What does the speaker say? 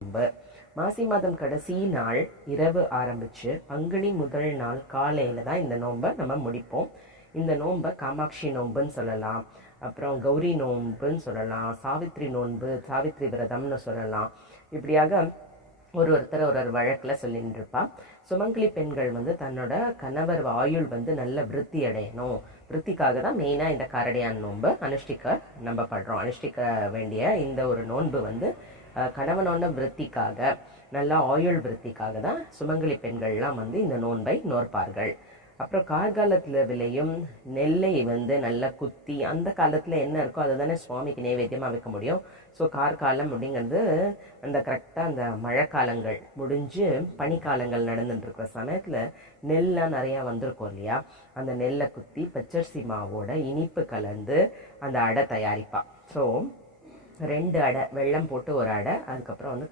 நோன்பு. மாசி மாதம் கடைசி நாள் இரவு ஆரம்பிச்சு பங்குனி முதல் நாள் காலையில தான் இந்த நோன்பை நம்ம முடிப்போம். இந்த நோன்பை காமாட்சி நோன்புன்னு சொல்லலாம், அப்புறம் கௌரி நோன்புன்னு சொல்லலாம், சாவித்ரி நோன்பு, சாவித்ரி விரதம்னு சொல்லலாம். இப்படியாக ஒருத்தர் ஒரு வழக்கில் சொல்லிட்டு இருப்பா. சுமங்கலி பெண்கள் தன்னோட கணவர் ஆயுள் நல்ல விருத்தி அடையணும், விருத்திக்காக தான் மெயினாக இந்த காரடையான் நோன்பு அனுஷ்டிக்க வேண்டிய இந்த ஒரு நோன்பு கணவனோட விருத்திக்காக, நல்ல ஆயுள் விருத்திக்காக தான் சுமங்கலி பெண்கள்லாம் இந்த நோன்பை நோற்பார்கள். அப்புறம் கார்காலத்தில் விளையும் நெல்லை நல்லா குத்தி, அந்த காலத்தில் என்ன இருக்கோ அதை தானே சுவாமிக்கு நைவேத்தியமாக வைக்க முடியும். ஸோ கார்காலம் அப்படிங்கிறது அந்த கரெக்டாக அந்த மழைக்காலங்கள் முடிஞ்சு பனிக்காலங்கள் நடந்துட்டு இருக்கிற சமயத்தில் நெல்லாம் நிறையா வந்திருக்கும் இல்லையா, அந்த நெல்லை குத்தி பச்சரிசி மாவோட இனிப்பு கலந்து அந்த அடை தயாரிப்பா. ஸோ 2 அடை, வெல்லம் போட்டு ஒரு அடை, அதுக்கப்புறம் காரம்